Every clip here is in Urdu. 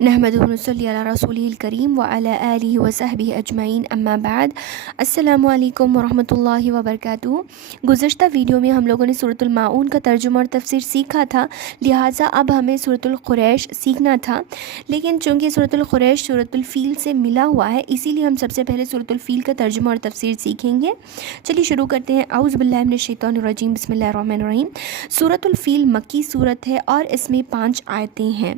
نحمدہ و نصلی علی رسولہ الکریم وعلی آلہ وصحبہ اجمعین اما بعد۔ السلام علیکم ورحمۃ اللہ وبرکاتہ۔ گزشتہ ویڈیو میں ہم لوگوں نے سورۃ الماعون کا ترجمہ اور تفسیر سیکھا تھا، لہٰذا اب ہمیں سورۃ القریش سیکھنا تھا، لیکن چونکہ سورۃ القریش سورۃ الفیل سے ملا ہوا ہے اسی لیے ہم سب سے پہلے سورۃ الفیل کا ترجمہ اور تفسیر سیکھیں گے۔ چلیے شروع کرتے ہیں۔ اعوذ باللہ من الشیطان الرجیم، بسم اللہ الرحمن الرحیم۔ سورۃ الفیل مکی صورت ہے اور اس میں 5 آیتیں ہیں۔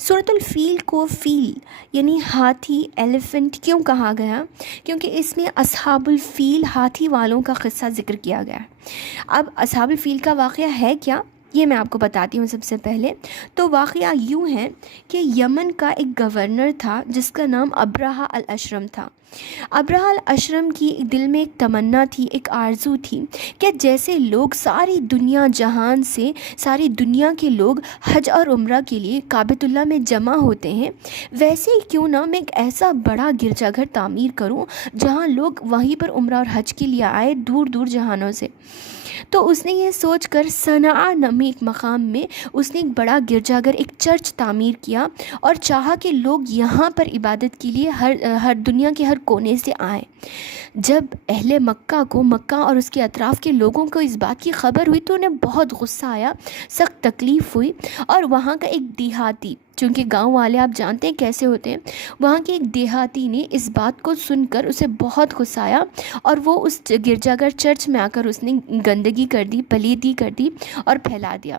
سورۃ الفیل کو فیل یعنی ہاتھی، ایلیفنٹ کیوں کہا گیا؟ کیونکہ اس میں اصحاب الفیل ہاتھی والوں کا قصہ ذکر کیا گیا ہے۔ اب اصحاب الفیل کا واقعہ ہے کیا، یہ میں آپ کو بتاتی ہوں۔ سب سے پہلے تو واقعہ یوں ہے کہ یمن کا ایک گورنر تھا جس کا نام ابرہہ الاشرم تھا۔ ابرہہ الاشرم کی دل میں ایک تمنا تھی، ایک آرزو تھی کہ جیسے لوگ ساری دنیا جہان سے، ساری دنیا کے لوگ حج اور عمرہ کے لیے کعبۃ اللہ میں جمع ہوتے ہیں، ویسے ہی کیوں نہ میں ایک ایسا بڑا گرجا گھر تعمیر کروں جہاں لوگ وہیں پر عمرہ اور حج کے لیے آئے دور دور جہانوں سے۔ تو اس نے یہ سوچ کر صنعاء نامی ایک مقام میں اس نے ایک بڑا گرجا گھر، ایک چرچ تعمیر کیا اور چاہا کہ لوگ یہاں پر عبادت کے لیے ہر دنیا کے ہر کونے سے آئیں۔ جب اہل مکہ کو، مکہ اور اس کے اطراف کے لوگوں کو اس بات کی خبر ہوئی تو انہیں بہت غصہ آیا، سخت تکلیف ہوئی، اور وہاں کا ایک دیہاتی، چونکہ گاؤں والے آپ جانتے ہیں کیسے ہوتے ہیں، وہاں کے ایک دیہاتی نے اس بات کو سن کر اسے بہت غصہ آیا اور وہ اس گرجا گھر چرچ میں آ کر اس نے گندگی کر دی، پلیدی کر دی اور پھیلا دیا۔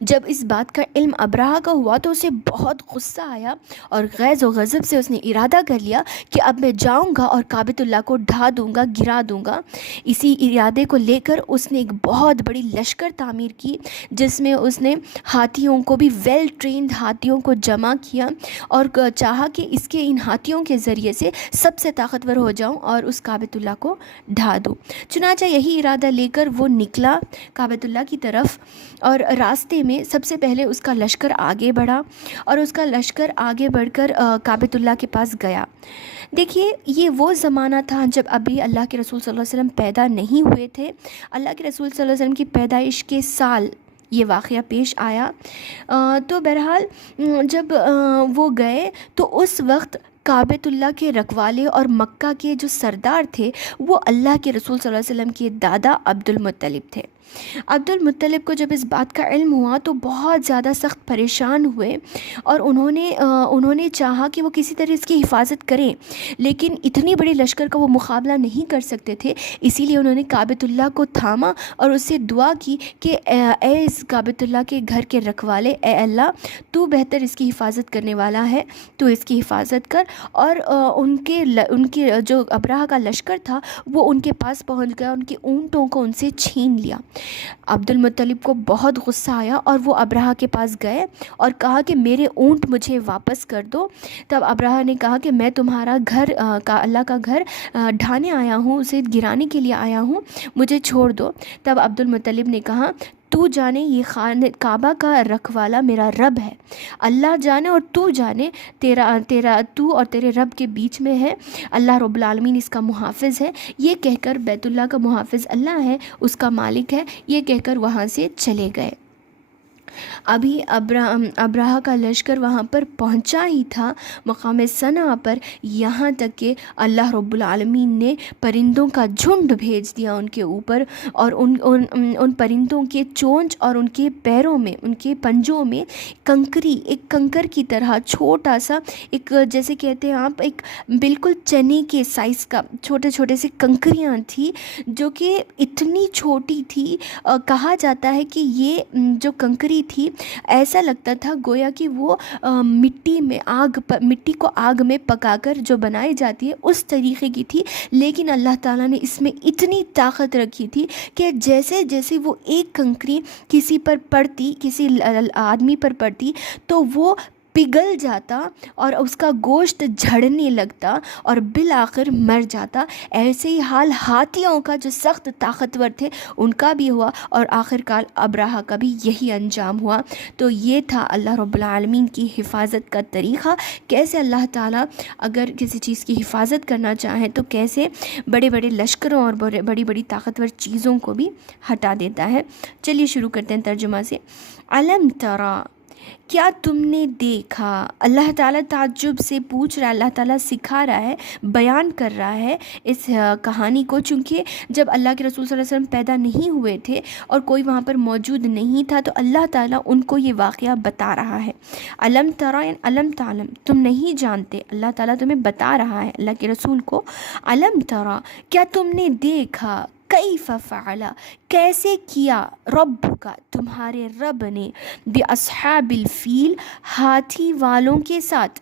جب اس بات کا علم ابرہہ کو ہوا تو اسے بہت غصہ آیا اور غیظ و غضب سے اس نے ارادہ کر لیا کہ اب میں جاؤں گا اور کعبۃ اللہ کو ڈھا دوں گا، گرا دوں گا۔ اسی ارادے کو لے کر اس نے ایک بہت بڑی لشکر تعمیر کی جس میں اس نے ہاتھیوں کو بھی، ویل ٹرینڈ ہاتھیوں کو جمع کیا اور چاہا کہ اس کے ان ہاتھیوں کے ذریعے سے سب سے طاقتور ہو جاؤں اور اس کعبۃ اللہ کو ڈھا دوں۔ چنانچہ یہی ارادہ لے کر وہ نکلا کعبۃ اللہ کی طرف، اور راستے میں سب سے پہلے اس کا لشکر آگے بڑھا اور اس کا لشکر آگے بڑھ کر کعبۃ اللہ کے پاس گیا۔ دیکھیے یہ وہ زمانہ تھا جب ابھی اللہ کے رسول صلی اللہ علیہ وسلم پیدا نہیں ہوئے تھے۔ اللہ کے رسول صلی اللہ علیہ وسلم کی پیدائش کے سال یہ واقعہ پیش آیا۔ تو بہرحال جب وہ گئے تو اس وقت کعبۃ اللہ کے رکھوالے اور مکہ کے جو سردار تھے وہ اللہ کے رسول صلی اللہ علیہ وسلم کے دادا عبد المطلب تھے۔ عبد المطلب کو جب اس بات کا علم ہوا تو بہت زیادہ سخت پریشان ہوئے اور انہوں نے چاہا کہ وہ کسی طرح اس کی حفاظت کریں، لیکن اتنی بڑی لشکر کا وہ مقابلہ نہیں کر سکتے تھے، اسی لیے انہوں نے کعبۃ اللہ کو تھاما اور اس سے دعا کی کہ اے اس کعبۃ اللہ کے گھر کے رکھوالے، اے اللہ تو بہتر اس کی حفاظت کرنے والا ہے، تو اس کی حفاظت کر۔ اور ان کے جو ابرہہ کا لشکر تھا وہ ان کے پاس پہنچ گیا، ان کے اونٹوں کو ان سے چھین لیا۔ عبد المطلب کو بہت غصہ آیا اور وہ ابرہہ کے پاس گئے اور کہا کہ میرے اونٹ مجھے واپس کر دو۔ تب ابرہہ نے کہا کہ میں تمہارا گھر اللہ کا گھر ڈھانے آیا ہوں، اسے گرانے کے لیے آیا ہوں، مجھے چھوڑ دو۔ تب عبد المطلب نے کہا تو جانے یہ کعبہ کا رکھوالا میرا رب ہے، اللہ جانے اور تو جانے، تو اور تیرے رب کے بیچ میں ہے، اللہ رب العالمین اس کا محافظ ہے۔ یہ کہہ کر، بیت اللہ کا محافظ اللہ ہے، اس کا مالک ہے، یہ کہہ کر وہاں سے چلے گئے۔ ابھی ابرہہ کا لشکر وہاں پر پہنچا ہی تھا مقام صنعاء پر، یہاں تک کہ اللہ رب العالمین نے پرندوں کا جھنڈ بھیج دیا ان کے اوپر، اور ان پرندوں کے چونچ اور ان کے پیروں میں، ان کے پنجوں میں کنکری، ایک کنکر کی طرح چھوٹا سا، ایک جیسے کہتے ہیں آپ، ایک بالکل چنے کے سائز کا چھوٹے چھوٹے سے کنکریاں تھی جو کہ اتنی چھوٹی تھی، کہا جاتا ہے کہ یہ جو کنکری تھی ایسا لگتا تھا گویا کہ وہ مٹی کو آگ میں پکا کر جو بنائی جاتی ہے اس طریقے کی تھی، لیکن اللہ تعالیٰ نے اس میں اتنی طاقت رکھی تھی کہ جیسے جیسے وہ ایک کنکری کسی پر پڑتی، کسی آدمی پر پڑتی تو وہ پگھل جاتا اور اس کا گوشت جھڑنے لگتا اور بالآخر مر جاتا۔ ایسے ہی حال ہاتھیوں کا جو سخت طاقتور تھے ان کا بھی ہوا اور آخرکار ابرہہ کا بھی یہی انجام ہوا۔ تو یہ تھا اللہ رب العالمین کی حفاظت کا طریقہ، کیسے اللہ تعالیٰ اگر کسی چیز کی حفاظت کرنا چاہیں تو کیسے بڑے بڑے لشکروں اور بڑی بڑی طاقتور چیزوں کو بھی ہٹا دیتا ہے۔ چلیے شروع کرتے ہیں ترجمہ سے۔ علم ترا، کیا تم نے دیکھا، اللہ تعالیٰ تعجب سے پوچھ رہا ہے، اللہ تعالیٰ سکھا رہا ہے، بیان کر رہا ہے اس کہانی کو، چونکہ جب اللہ کے رسول صلی اللہ علیہ وسلم پیدا نہیں ہوئے تھے اور کوئی وہاں پر موجود نہیں تھا، تو اللہ تعالیٰ ان کو یہ واقعہ بتا رہا ہے۔ علم ترى یعنی علم تعلم، تم نہیں جانتے، اللہ تعالیٰ تمہیں بتا رہا ہے اللہ کے رسول کو۔ علم ترى کیا تم نے دیکھا، کیف فعل کیسے کیا، رب کا تمہارے رب نے، باصحاب الفیل ہاتھی والوں کے ساتھ،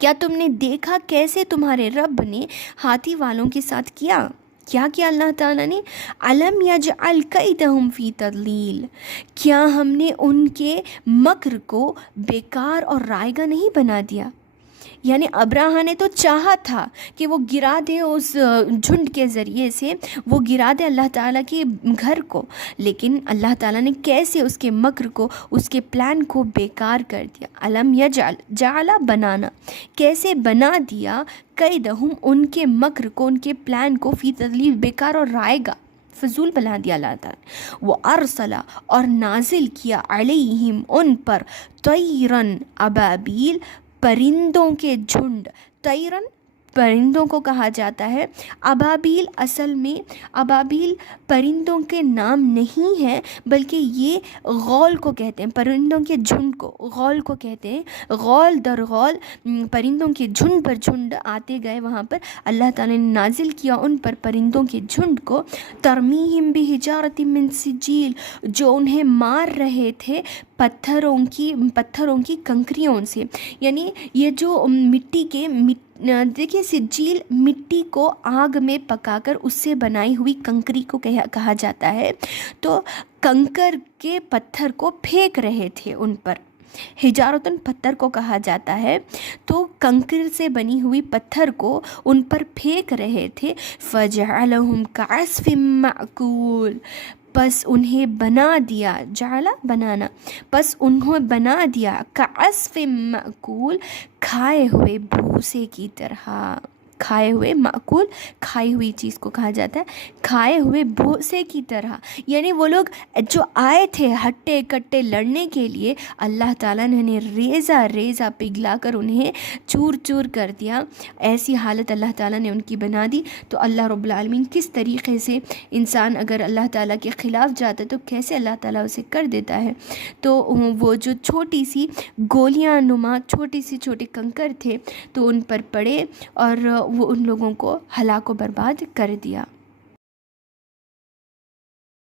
کیا تم نے دیکھا کیسے تمہارے رب نے ہاتھی والوں کے ساتھ کیا اللہ تعالیٰ نے؟ علم یجعل کیدہم فی تضلیل، کیا ہم نے ان کے مکر کو بیکار اور رائگاں نہیں بنا دیا؟ یعنی ابراہا نے تو چاہا تھا کہ وہ گرا دے، اس جھنڈ کے ذریعے سے وہ گرا دے اللہ تعالیٰ کے گھر کو، لیکن اللہ تعالیٰ نے کیسے اس کے مکر کو، اس کے پلان کو بیکار کر دیا۔ علم یجعل، جعل بنانا، کیسے بنا دیا، کیدہم ان کے مکر کو، ان کے پلان کو، فی تضلیل بیکار اور رائگاں، فضول بنا دیا اللہ تعالیٰ۔ وہ ارسلہ اور نازل کیا، علیہم ان پر، طیرن ابابیل پرندوں کے جھنڈ، طیرن پرندوں کو کہا جاتا ہے، ابابیل اصل میں ابابیل پرندوں کے نام نہیں ہے، بلکہ یہ غول کو کہتے ہیں، پرندوں کے جھنڈ کو غول کو کہتے ہیں، غول در غول پرندوں کے جھنڈ پر جھنڈ آتے گئے وہاں پر، اللہ تعالیٰ نے نازل کیا ان پر پرندوں کے جھنڈ کو، ترمیہم بحجارۃ من سجیل، جو انہیں مار رہے تھے پتھروں کی کنکریوں سے، یعنی یہ جو مٹی کے دیکھیے سجیل مٹی کو آگ میں پکا کر اس سے بنائی ہوئی کنکری کو کہا جاتا ہے، تو کنکر کے پتھر کو پھینک رہے تھے ان پر، حجارتن پتھر کو کہا جاتا ہے، تو کنکر سے بنی ہوئی پتھر کو ان پر پھینک رہے تھے، فجعلہم کعصف مأکول، پس انہیں بنا دیا، جعل بنانا، پس انہیں بنا دیا، کعصف مأکول کھائے ہوئے بھوسے کی طرح، کھائے ہوئے مأکول کھائی ہوئی چیز کو کہا جاتا ہے، کھائے ہوئے بھوسے کی طرح، یعنی وہ لوگ جو آئے تھے ہٹے کٹے لڑنے کے لیے، اللہ تعالیٰ نے انہیں ریزہ ریزہ پگھلا کر انہیں چور چور کر دیا، ایسی حالت اللہ تعالیٰ نے ان کی بنا دی۔ تو اللہ رب العالمین کس طریقے سے انسان اگر اللہ تعالیٰ کے خلاف جاتا ہے تو کیسے اللہ تعالیٰ اسے کر دیتا ہے، تو وہ جو چھوٹی سی گولیاں نما چھوٹے کنکر تھے تو ان پر پڑے اور وہ ان لوگوں کو ہلاک و برباد کر دیا۔